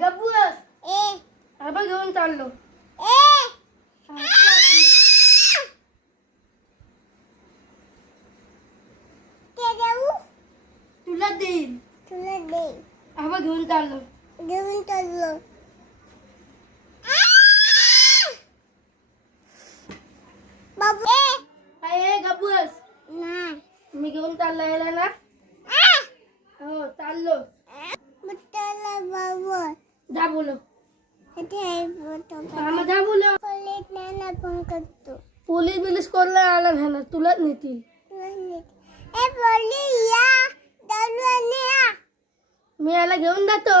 गबूस आबा घेऊन चाललो. तुला देईल आबा घेऊन चाललो. काय गबूस मी घेऊन चाललो यायला ना. हो चाललो. जा बोलो जा बोलो. पोलीस बिलीस कोणला आला ना तुलाच नेतील. मी याला घेऊन जातो.